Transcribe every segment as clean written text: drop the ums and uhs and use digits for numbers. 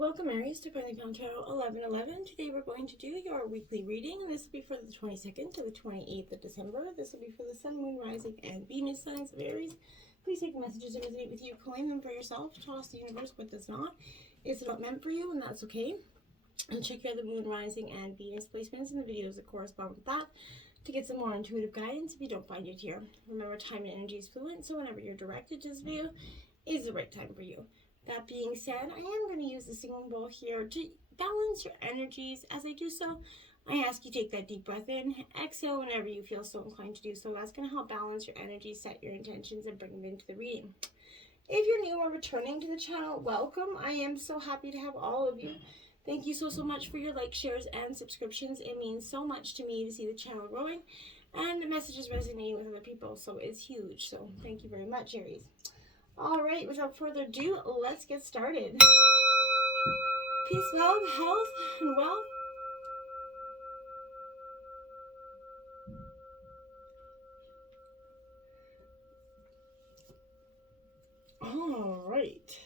Welcome Aries to Finally Found Tarot 1111. Today we're going to do your weekly reading, and this will be for the 22nd to the 28th of December. This will be for the Sun, Moon, Rising, and Venus signs of Aries. Please take the messages that resonate with you, claim them for yourself, toss the universe what does not. It's not meant for you, and that's okay. And check your other Moon, Rising, and Venus placements in the videos that correspond with that to get some more intuitive guidance if you don't find it here. Remember, time and energy is fluent, so whenever you're directed to this video is the right time for you. That being said, I am going to use the singing bowl here to balance your energies. As I do so, I ask you take that deep breath in, exhale whenever you feel so inclined to do so. That's going to help balance your energies, set your intentions, and bring them into the reading. If you're new or returning to the channel, welcome. I am so happy to have all of you. Thank you so much for your likes, shares, and subscriptions. It means so much to me to see the channel growing and the messages resonating with other people, so it's huge. So thank you very much, Aries. All right, without further ado, let's get started. Peace, love, health, and wealth. All right.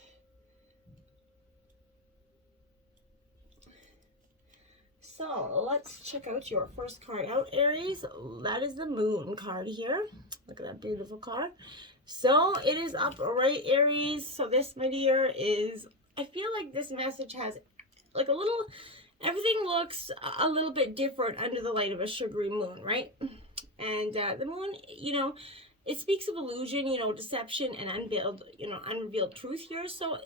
So let's check out your first card out, Aries. That is the Moon card here. Look at that beautiful card. So it is up right, Aries. So this, my dear, is, I feel like this message has like a little, everything looks a little bit different under the light of a sugary moon, right? And the moon, you know, it speaks of illusion, you know, deception and unrevealed truth here. So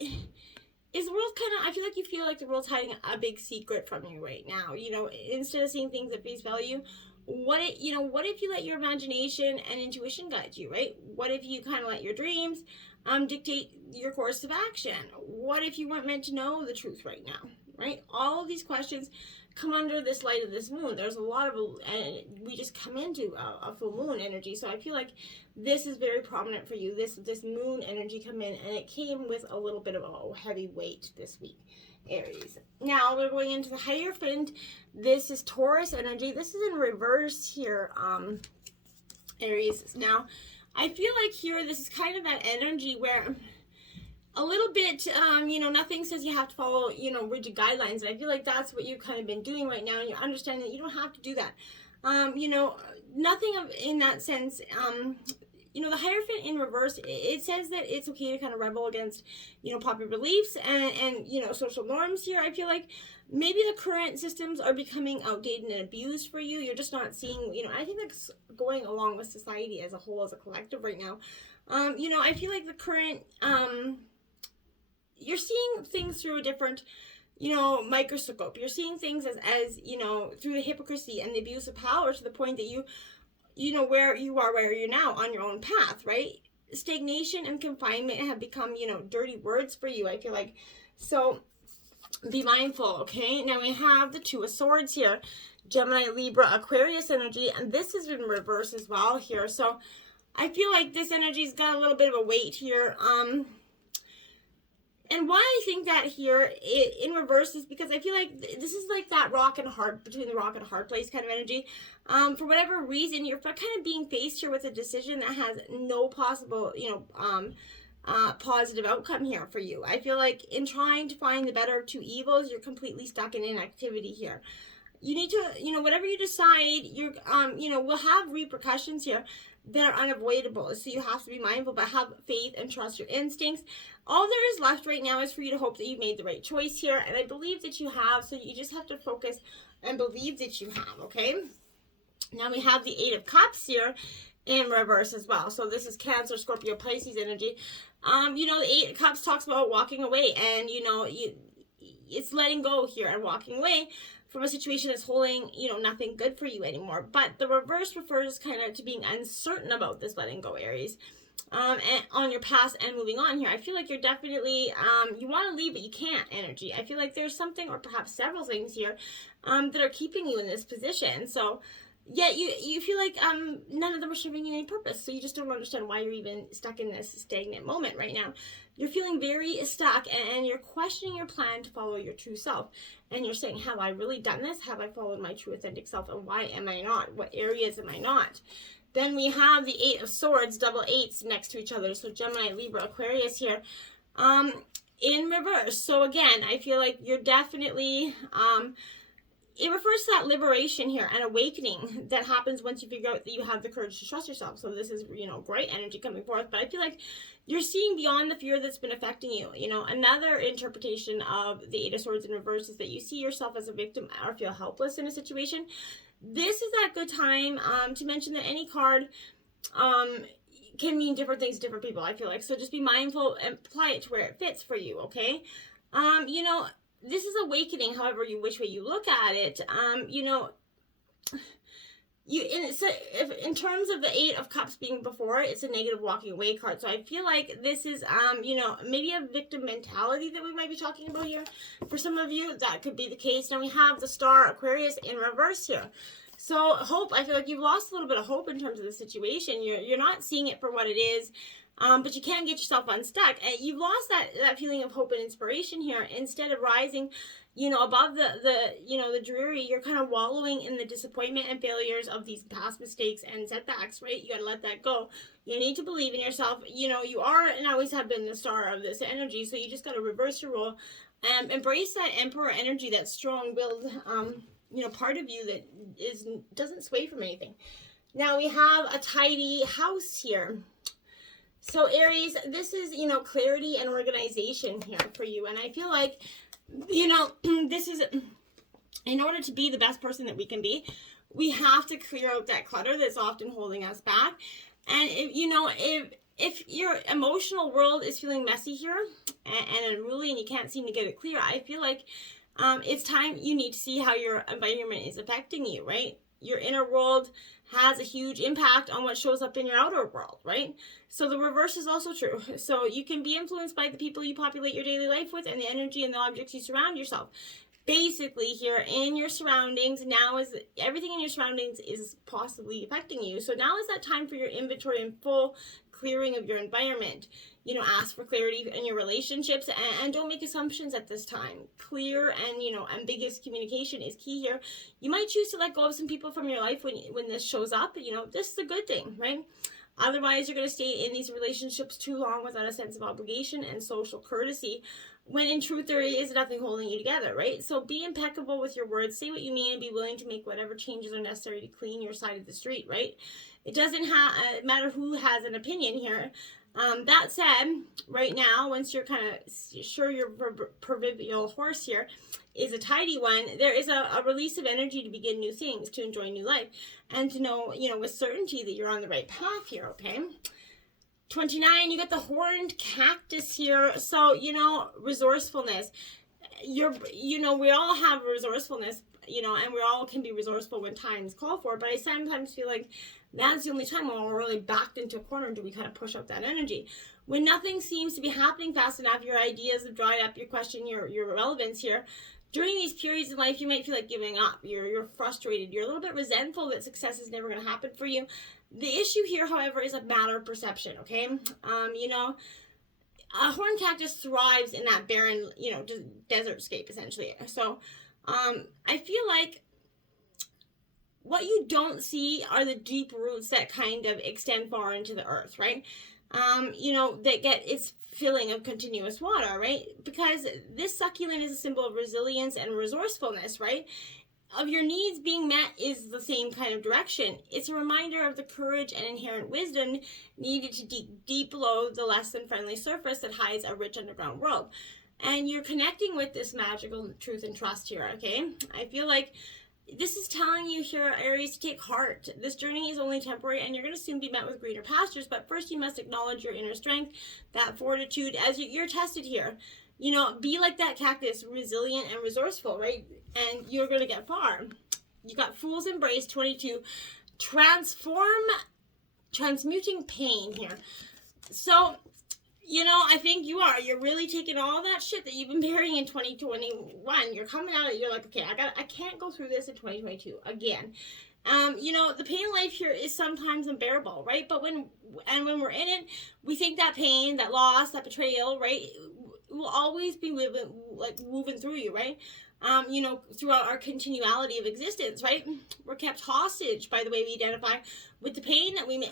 is the world kind of, I feel like the world's hiding a big secret from you right now. You know, instead of seeing things at face value, what if you let your imagination and intuition guide you, right? What if you kind of let your dreams dictate your course of action? What if you weren't meant to know the truth right now, right? All of these questions come under this light of this moon. There's a lot of, we just come into a full moon energy. So I feel like this is very prominent for you. This moon energy come in, and it came with a little bit of a heavy weight this week, Aries. Now we're going into the Hierophant. This is Taurus energy. This is in reverse here, Aries. Now I feel like here this is kind of that energy where a little bit, you know, nothing says you have to follow, you know, rigid guidelines. And I feel like that's what you've kind of been doing right now, and you're understanding that you don't have to do that. You know, nothing of in that sense. You know, the Hierophant in reverse, it says that it's okay to kind of rebel against, you know, popular beliefs and you know, social norms here. I feel like maybe the current systems are becoming outdated and abused for you. You're just not seeing, you know, I think that's going along with society as a whole, as a collective right now. You know, I feel like the current, you're seeing things through a different, you know, microscope. You're seeing things as, you know, through the hypocrisy and the abuse of power, to the point that you know, where you're now on your own path, right? Stagnation and confinement have become, you know, dirty words for you, I feel like. So be mindful, okay? Now we have the Two of Swords here, Gemini, Libra, Aquarius energy, and this is in reverse as well here. So I feel like this energy's got a little bit of a weight here. And why I think that here in reverse is because I feel like this is like that rock and hard, between the rock and hard place kind of energy. For whatever reason, you're kind of being faced here with a decision that has no possible, you know, positive outcome here for you. I feel like in trying to find the better of two evils, you're completely stuck in inactivity here. You need to, you know, whatever you decide, you're, you know, will have repercussions here that are unavoidable. So you have to be mindful, but have faith and trust your instincts. All there is left right now is for you to hope that you made the right choice here, and I believe that you have. So you just have to focus and believe that you have, okay? Now we have the Eight of Cups here in reverse as well. So this is Cancer, Scorpio, Pisces energy. You know, the Eight of Cups talks about walking away, and you know, it's letting go here and walking away from a situation that's holding, you know, nothing good for you anymore. But the reverse refers kind of to being uncertain about this letting go, Aries. And on your past and moving on here. I feel like you're definitely, you want to leave, but you can't energy. I feel like there's something, or perhaps several things here, that are keeping you in this position. So, yet you feel like none of them are serving you any purpose. So you just don't understand why you're even stuck in this stagnant moment right now. You're feeling very stuck, and you're questioning your plan to follow your true self. And you're saying, have I really done this? Have I followed my true authentic self? And why am I not? What areas am I not? Then we have the Eight of Swords, double eights next to each other. So Gemini, Libra, Aquarius here. in reverse. So again, I feel like you're definitely, it refers to that liberation here and awakening that happens once you figure out that you have the courage to trust yourself. So this is, great energy coming forth, but I feel like you're seeing beyond the fear that's been affecting you. Another interpretation of the Eight of Swords in reverse is that you see yourself as a victim or feel helpless in a situation. This is that good time to mention that any card can mean different things to different people, I feel like. So just be mindful and apply it to where it fits for you, okay? This is awakening, however which way you look at it. In terms of the Eight of Cups being before, it's a negative walking away card. So I feel like this is, maybe a victim mentality that we might be talking about here. For some of you, that could be the case. Now we have the Star Aquarius in reverse here. So hope, I feel like you've lost a little bit of hope in terms of the situation. You're not seeing it for what it is. But you can get yourself unstuck. And you've lost that feeling of hope and inspiration here. Instead of rising, above the dreary, you're kind of wallowing in the disappointment and failures of these past mistakes and setbacks, right? You got to let that go. You need to believe in yourself. You are and always have been the star of this energy. So you just got to reverse your role and embrace that Emperor energy, that strong-willed, part of you that doesn't sway from anything. Now we have a tidy house here. So Aries, this is, clarity and organization here for you. And I feel like, this is, in order to be the best person that we can be, we have to clear out that clutter that's often holding us back. And, if your emotional world is feeling messy here and unruly and you can't seem to get it clear, I feel like it's time you need to see how your environment is affecting you, right? Your inner world has a huge impact on what shows up in your outer world, right? So the reverse is also true. So you can be influenced by the people you populate your daily life with and the energy and the objects you surround yourself. Basically here in your surroundings, now is everything in your surroundings is possibly affecting you. So now is that time for your inventory and full clearing of your environment. Ask for clarity in your relationships and don't make assumptions at this time. Clear and, ambiguous communication is key here. You might choose to let go of some people from your life when this shows up. This is a good thing, right? Otherwise, you're going to stay in these relationships too long without a sense of obligation and social courtesy, when in truth there is nothing holding you together, right? So be impeccable with your words, say what you mean, and be willing to make whatever changes are necessary to clean your side of the street, right? It doesn't matter who has an opinion here. That said, right now, once you're kind of sure your proverbial horse here is a tidy one, there is a release of energy to begin new things, to enjoy new life, and to know, with certainty that you're on the right path here, okay? 29, you got the horned cactus here. So, resourcefulness. We all have resourcefulness, and we all can be resourceful when times call for it. But I sometimes feel like that's the only time when we're really backed into a corner do we kind of push up that energy. When nothing seems to be happening fast enough, your ideas have dried up, you question your relevance here. During these periods in life, you might feel like giving up. You're frustrated. You're a little bit resentful that success is never going to happen for you. The issue here, however, is a matter of perception, okay? A horned cactus thrives in that barren, desertscape, essentially. So, I feel like what you don't see are the deep roots that kind of extend far into the earth, right? That get its filling of continuous water, right? Because this succulent is a symbol of resilience and resourcefulness, right? Of your needs being met is the same kind of direction. It's a reminder of the courage and inherent wisdom needed to dig deep below the less than friendly surface that hides a rich underground world. And you're connecting with this magical truth and trust here, okay? I feel like this is telling you here, Aries, to take heart. This journey is only temporary and you're going to soon be met with greener pastures, but first you must acknowledge your inner strength, that fortitude as you're tested here. Be like that cactus, resilient and resourceful, right? And you're going to get far. You got Fool's Embrace, 22. Transmuting pain here. So, I think you're really taking all that shit that you've been burying in 2021. You're coming out, you're like, okay, I can't go through this in 2022 again. The pain in life here is sometimes unbearable, right? But when we're in it, we think that pain, that loss, that betrayal, right, will always be moving through you, right? Throughout our continuality of existence, right? We're kept hostage by the way we identify with the pain that we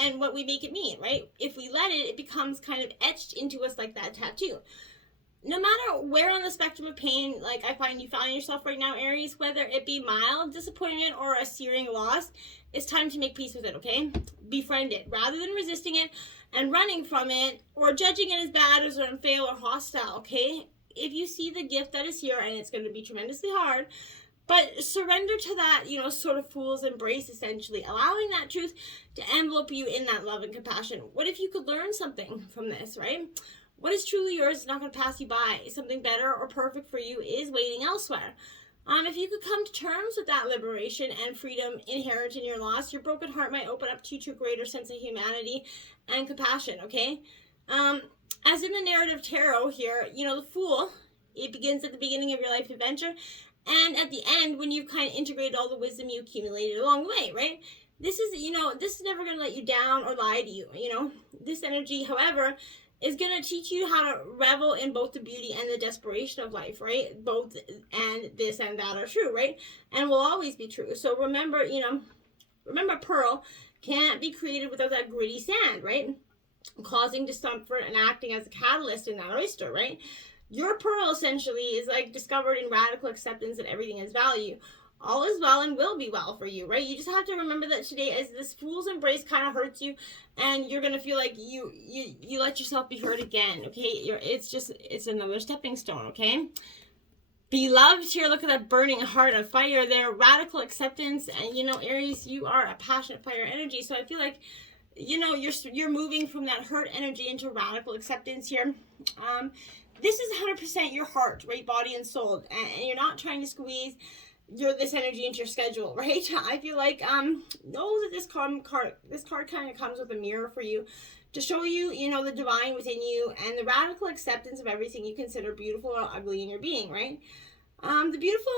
and what we make it mean, right? If we let it, it becomes kind of etched into us like that tattoo. no matter where on the spectrum of pain, like I find you find yourself right now, Aries, whether it be mild disappointment or a searing loss, it's time to make peace with it, okay? Befriend it rather than resisting it and running from it or judging it as bad or unfair or hostile, okay? If you see the gift that is here, and it's going to be tremendously hard, but surrender to that, sort of fool's embrace, essentially, allowing that truth to envelope you in that love and compassion. What if you could learn something from this, right? What is truly yours is not going to pass you by. Something better or perfect for you is waiting elsewhere. If you could come to terms with that liberation and freedom inherent in your loss, your broken heart might open up to you to a greater sense of humanity and compassion, okay? As in the narrative tarot here, the Fool, it begins at the beginning of your life adventure, and at the end, when you've kind of integrated all the wisdom you accumulated along the way, right? This is, this is never going to let you down or lie to you, This energy, however, is going to teach you how to revel in both the beauty and the desperation of life, right? Both and this and that are true, right? And will always be true. So remember, remember pearl can't be created without that gritty sand, right? Causing discomfort and acting as a catalyst in that oyster, right? Your pearl essentially is like discovered in radical acceptance that everything has value. All is well and will be well for you, right? You just have to remember that today, as this fool's embrace kind of hurts you, and you're gonna feel like you let yourself be hurt again, okay? It's another stepping stone, okay? Beloved here, look at that burning heart of fire there, radical acceptance, and Aries, you are a passionate fire energy, so I feel like you're moving from that hurt energy into radical acceptance here. This is 100% your heart, right? Body and soul, and you're not trying to squeeze this energy into your schedule, right? I feel like know that this card kind of comes with a mirror for you to show you, the divine within you and the radical acceptance of everything you consider beautiful or ugly in your being, right? The beautiful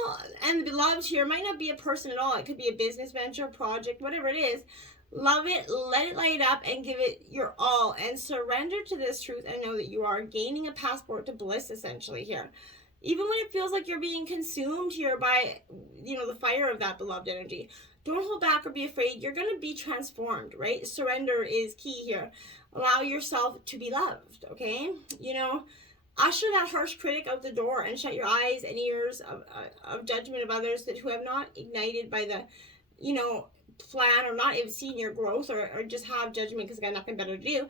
and the beloved here might not be a person at all. It could be a business venture, project, whatever it is. Love it, let it light up, and give it your all, and surrender to this truth and know that you are gaining a passport to bliss, essentially, here. Even when it feels like you're being consumed here by, the fire of that beloved energy. Don't hold back or be afraid. You're going to be transformed, right? Surrender is key here. Allow yourself to be loved, okay? Usher that harsh critic out the door and shut your eyes and ears of judgment of others who have not ignited by the, plan or not even seen your growth or just have judgment because they got nothing better to do.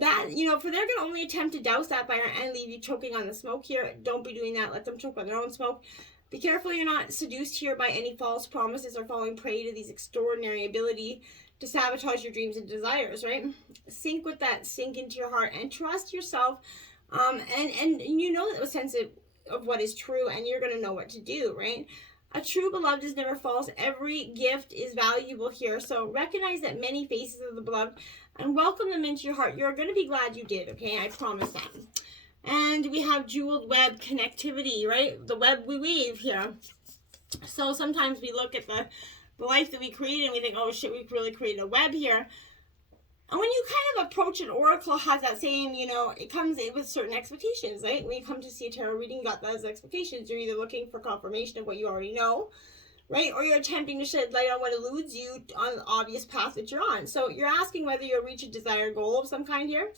That, for they're going to only attempt to douse that fire and leave you choking on the smoke here. Don't be doing that. Let them choke on their own smoke. Be careful you're not seduced here by any false promises or falling prey to these extraordinary ability to sabotage your dreams and desires, right? Sink into your heart and trust yourself. And that sense of what is true, and you're going to know what to do, right? A true beloved is never false. Every gift is valuable here. So recognize that many faces of the beloved and welcome them into your heart. You're going to be glad you did, okay? I promise that. And we have jeweled web connectivity, right? The web we weave here. So sometimes we look at the life that we created and we think, oh shit, we've really created a web here. And when you kind of approach an oracle, has that same, it comes in with certain expectations, right? When you come to see a tarot reading, you got those expectations. You're either looking for confirmation of what you already know, right? Or you're attempting to shed light on what eludes you on the obvious path that you're on. So you're asking whether you'll reach a desired goal of some kind here.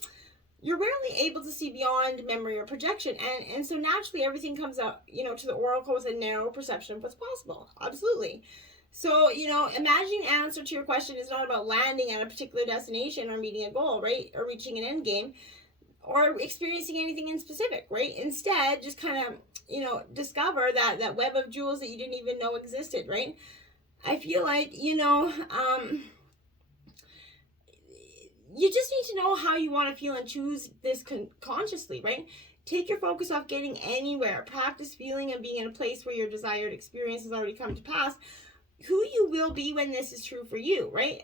You're rarely able to see beyond memory or projection. And so naturally everything comes out, to the oracle with a narrow perception of what's possible. Absolutely. So, imagining the answer to your question is not about landing at a particular destination or meeting a goal, right? Or reaching an end game or experiencing anything in specific, right? Instead, just kind of, discover that web of jewels that you didn't even know existed, right? I feel like, you just need to know how you want to feel and choose this consciously, right? Take your focus off getting anywhere. Practice feeling and being in a place where your desired experience has already come to pass. Who you will be when this is true for you, right?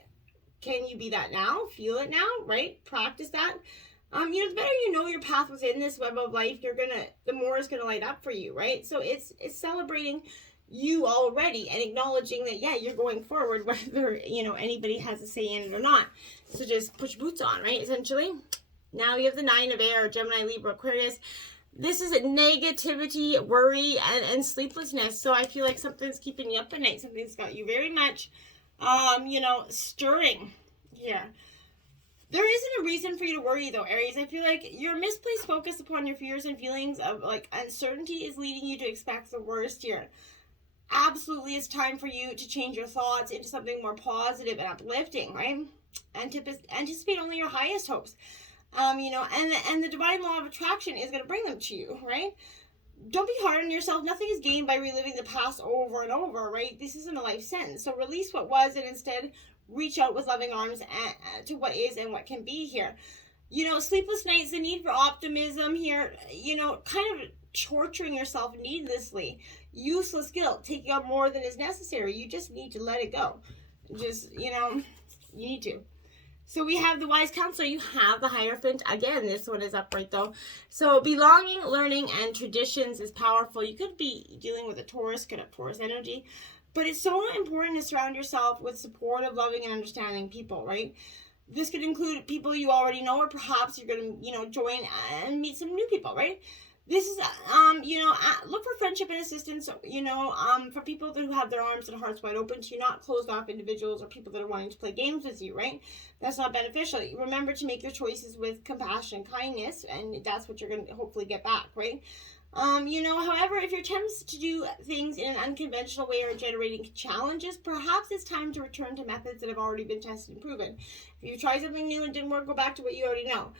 Can you be that now? Feel it now, right? Practice that. The better you know your path within this web of life, the more it's gonna light up for you, right? So it's celebrating you already and acknowledging that, yeah, you're going forward, whether, anybody has a say in it or not. So just put your boots on, right? Essentially. Now you have the 9 of Air, Gemini, Libra, Aquarius. This is negativity, worry, and sleeplessness. So I feel like something's keeping you up at night. Something's got you very much, stirring here. There isn't a reason for you to worry though, Aries. I feel like your misplaced focus upon your fears and feelings of like uncertainty is leading you to expect the worst here. Absolutely, it's time for you to change your thoughts into something more positive and uplifting, right? Anticipate only your highest hopes. And the divine law of attraction is going to bring them to you, right? Don't be hard on yourself. Nothing is gained by reliving the past over and over, right? This isn't a life sentence. So release what was and instead reach out with loving arms to what is and what can be here. Sleepless nights, the need for optimism here, kind of torturing yourself needlessly. Useless guilt, taking on more than is necessary. You just need to let it go. You need to. So we have the wise counselor, you have the Hierophant. Again, this one is upright though. So belonging, learning, and traditions is powerful. You could be dealing with a Taurus, could have Taurus energy. But it's so important to surround yourself with supportive, loving, and understanding people, right? This could include people you already know, or perhaps you're going to, join and meet some new people, right? This is, look for friendship and assistance, for people who have their arms and hearts wide open to you, not closed off individuals or people that are wanting to play games with you, right? That's not beneficial. Remember to make your choices with compassion and kindness, and that's what you're going to hopefully get back, right? However, if your attempts to do things in an unconventional way are generating challenges, perhaps it's time to return to methods that have already been tested and proven. If you try something new and didn't work, go back to what you already know.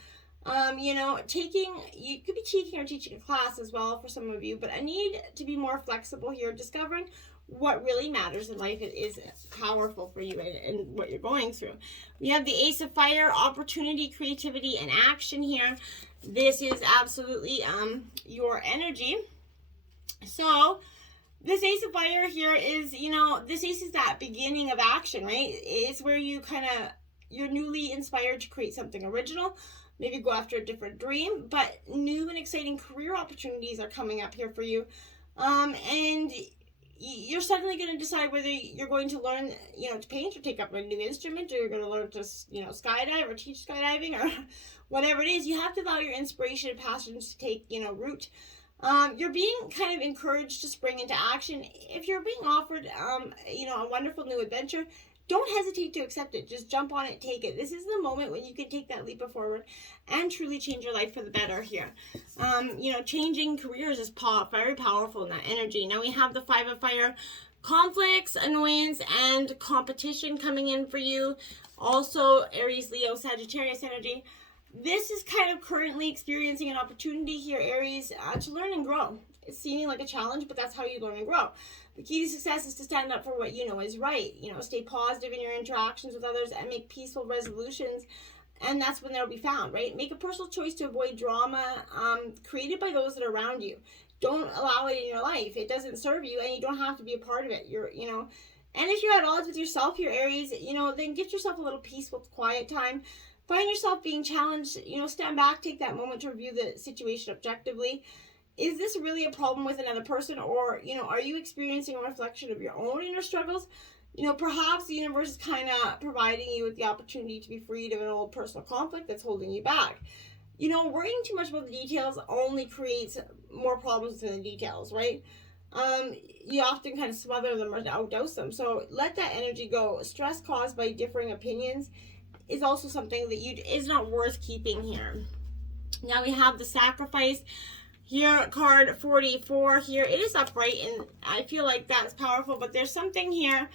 You could be teaching or teaching a class as well for some of you, but I need to be more flexible here. Discovering what really matters in life is powerful for you and what you're going through. We have the Ace of Fire, opportunity, creativity, and action here. This is absolutely your energy. So this Ace of Fire here is, this Ace is that beginning of action, right? It's where you're newly inspired to create something original. Maybe go after a different dream, but new and exciting career opportunities are coming up here for you. And you're suddenly going to decide whether you're going to learn, to paint or take up a new instrument, or you're going to learn to, skydive or teach skydiving or whatever it is. You have to allow your inspiration and passions to take, root. You're being kind of encouraged to spring into action. If you're being offered, a wonderful new adventure, don't hesitate to accept it. Just jump on it, take it. This is the moment when you can take that leap forward and truly change your life for the better here. Changing careers is very powerful in that energy. Now we have the Five of Fire, conflicts, annoyance, and competition coming in for you. Also, Aries, Leo, Sagittarius energy. This is kind of currently experiencing an opportunity here, Aries, to learn and grow. It's seeming like a challenge, but that's how you learn and grow. The key to success is to stand up for what you know is right. Stay positive in your interactions with others and make peaceful resolutions. And that's when they'll be found, right? Make a personal choice to avoid drama created by those that are around you. Don't allow it in your life. It doesn't serve you, and you don't have to be a part of it. And if you're at odds with yourself here, Aries, then give yourself a little peaceful, quiet time. Find yourself being challenged, stand back, take that moment to review the situation objectively. Is this really a problem with another person, or, are you experiencing a reflection of your own inner struggles? Perhaps the universe is kind of providing you with the opportunity to be freed of an old personal conflict that's holding you back. Worrying too much about the details only creates more problems than the details, right? You often kind of smother them or outdose them. So let that energy go. Stress caused by differing opinions is also something that is not worth keeping here. Now we have the Sacrifice. Here, card 44 here. It is upright, and I feel like that's powerful, but there's something here.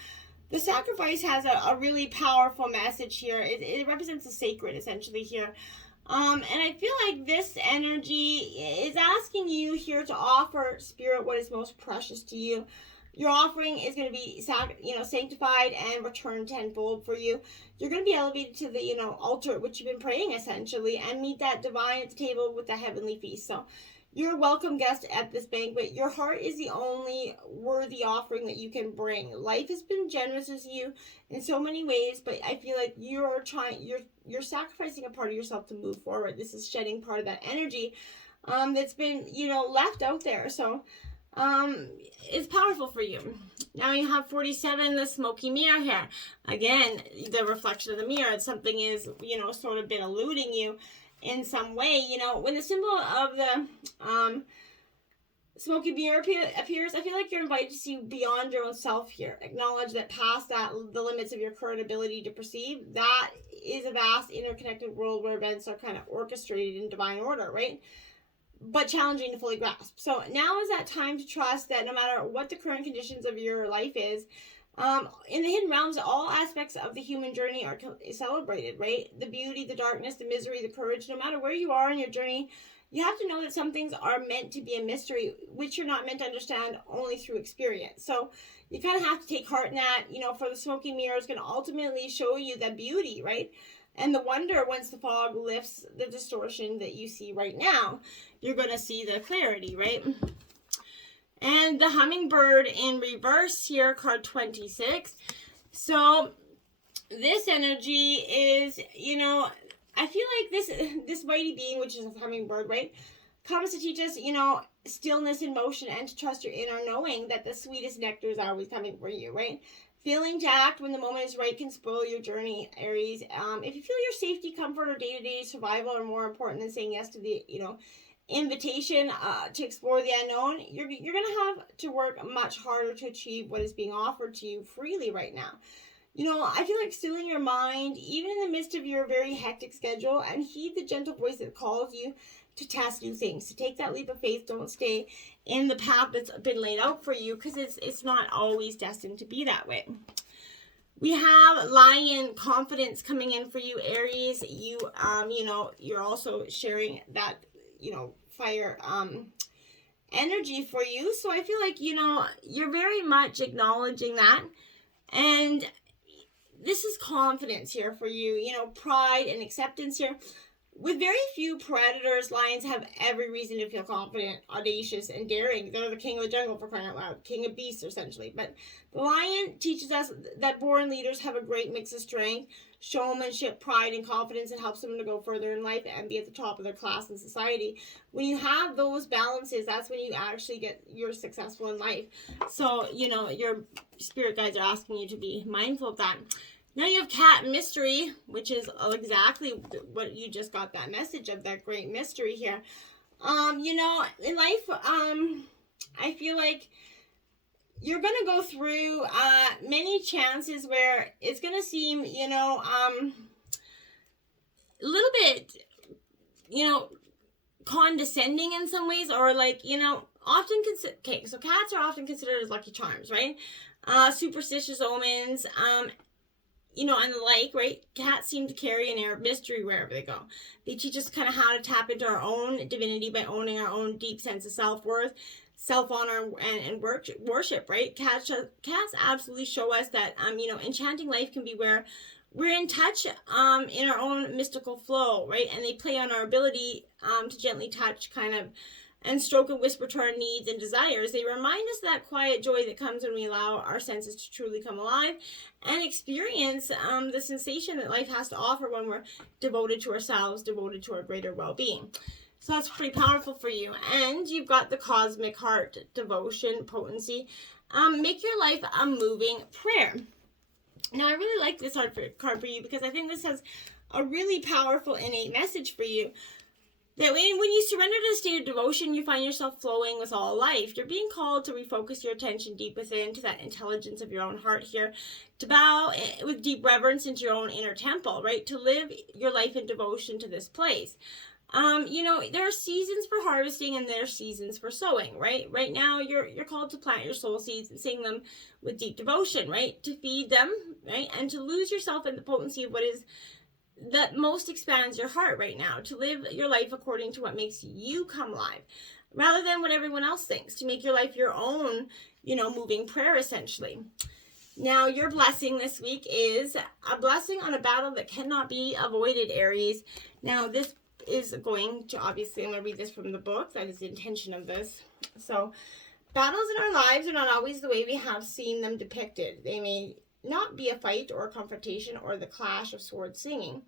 The Sacrifice has a really powerful message here. It represents the sacred, essentially, here. And I feel like this energy is asking you here to offer, Spirit, what is most precious to you. Your offering is going to be, sanctified and returned tenfold for you. You're going to be elevated to the, altar at which you've been praying, essentially, and meet that divine at the table with the heavenly feast. So you're a welcome guest at this banquet. Your heart is the only worthy offering that you can bring. Life has been generous with you in so many ways, but I feel like you're sacrificing a part of yourself to move forward. This is shedding part of that energy that's been, left out there. So it's powerful for you. Now you have 47, the smoky mirror here. Again, the reflection of the mirror. Something is, sort of been eluding you in some way. When the symbol of smoky mirror appears, I feel like you're invited to see beyond your own self here. Acknowledge that past the limits of your current ability to perceive, that is a vast interconnected world where events are kind of orchestrated in divine order, right? But challenging to fully grasp. So now is that time to trust that no matter what the current conditions of your life is, in the hidden realms, all aspects of the human journey are celebrated, right? The beauty, the darkness, the misery, the courage, no matter where you are in your journey, you have to know that some things are meant to be a mystery, which you're not meant to understand only through experience. So you kind of have to take heart in that. For the smoky mirror is going to ultimately show you the beauty, right? And the wonder once the fog lifts the distortion that you see right now, you're going to see the clarity, right? And the hummingbird in reverse here, card 26. So this energy is, I feel like this mighty being, which is a hummingbird, right, comes to teach us, stillness in motion and to trust your inner knowing that the sweetest nectar is always coming for you, right? Failing to act when the moment is right can spoil your journey, Aries. If you feel your safety, comfort, or day-to-day survival are more important than saying yes to the, invitation to explore the unknown, you're going to have to work much harder to achieve what is being offered to you freely right now. I feel like stilling your mind, even in the midst of your very hectic schedule, and heed the gentle voice that calls you to test new things, to take that leap of faith. Don't stay in the path that's been laid out for you, because it's not always destined to be that way. We have lion confidence coming in for you, Aries. You're also sharing that, fire energy for you. So I feel like, you're very much acknowledging that. And this is confidence here for you, pride and acceptance here. With very few predators, lions have every reason to feel confident, audacious, and daring. They're the king of the jungle, for crying out loud. King of beasts, essentially. But the lion teaches us that born leaders have a great mix of strength, showmanship, pride, and confidence. It helps them to go further in life and be at the top of their class in society. When you have those balances, that's when you actually you're successful in life. So, your spirit guides are asking you to be mindful of that. Now you have cat mystery, which is exactly what you just got that message of, that great mystery here. In life, I feel like you're going to go through many chances where it's going to seem, a little bit, condescending in some ways, or like, often so cats are often considered as lucky charms, right? Superstitious omens, and the like, right? Cats seem to carry an air of mystery wherever they go. They teach us kind of how to tap into our own divinity by owning our own deep sense of self-worth, self-honor, and worship, right? Cats absolutely show us that, enchanting life can be where we're in touch in our own mystical flow, right? And they play on our ability to gently touch kind of and stroke and whisper to our needs and desires. They remind us of that quiet joy that comes when we allow our senses to truly come alive and experience the sensation that life has to offer when we're devoted to ourselves, devoted to our greater well-being. So that's pretty powerful for you. And you've got the cosmic heart, devotion, potency. Make your life a moving prayer. Now, I really like this card for you because I think this has a really powerful innate message for you. That when you surrender to the state of devotion, you find yourself flowing with all life. You're being called to refocus your attention deep within to that intelligence of your own heart here, to bow with deep reverence into your own inner temple, right? To live your life in devotion to this place. There are seasons for harvesting and there are seasons for sowing, right? Right now, you're called to plant your soul seeds and sing them with deep devotion, right? To feed them, right? And to lose yourself in the potency of what is that most expands your heart right now, to live your life according to what makes you come alive, rather than what everyone else thinks, to make your life your own, moving prayer, essentially. Now, your blessing this week is a blessing on a battle that cannot be avoided, Aries. Now, this is going to, obviously, I'm going to read this from the book. That is the intention of this. So, battles in our lives are not always the way we have seen them depicted. They may not be a fight or a confrontation or the clash of swords singing.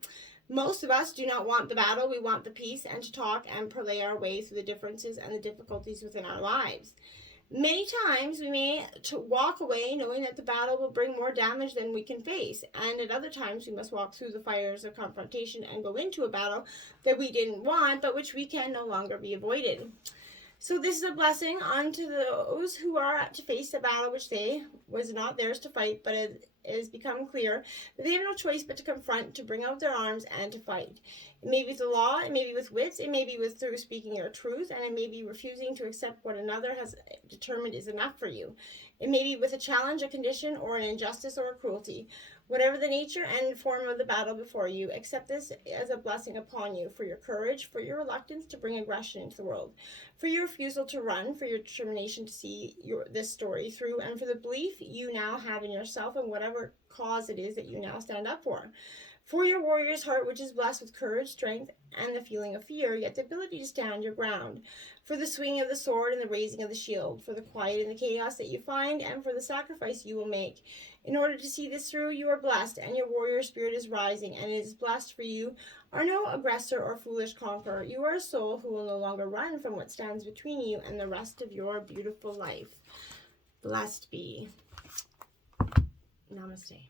Most of us do not want the battle. We want the peace and to talk and parlay our way through the differences and the difficulties within our lives. Many times we may walk away knowing that the battle will bring more damage than we can face, and at other times we must walk through the fires of confrontation and go into a battle that we didn't want but which we can no longer be avoided. So this is a blessing unto those who are to face the battle which they was not theirs to fight, but it has become clear that they have no choice but to confront, to bring out their arms, and to fight. It may be with the law, it may be with wits, it may be with through speaking your truth, and it may be refusing to accept what another has determined is enough for you. It may be with a challenge, a condition, or an injustice or a cruelty. Whatever the nature and form of the battle before you, accept this as a blessing upon you for your courage, for your reluctance to bring aggression into the world, for your refusal to run, for your determination to see this story through, and for the belief you now have in yourself and whatever cause it is that you now stand up for your warrior's heart, which is blessed with courage, strength, and the feeling of fear, yet the ability to stand your ground, for the swinging of the sword and the raising of the shield, for the quiet and the chaos that you find, and for the sacrifice you will make. In order to see this through, you are blessed, and your warrior spirit is rising, and it is blessed for you are no aggressor or foolish conqueror. You are a soul who will no longer run from what stands between you and the rest of your beautiful life. Blessed be. Namaste.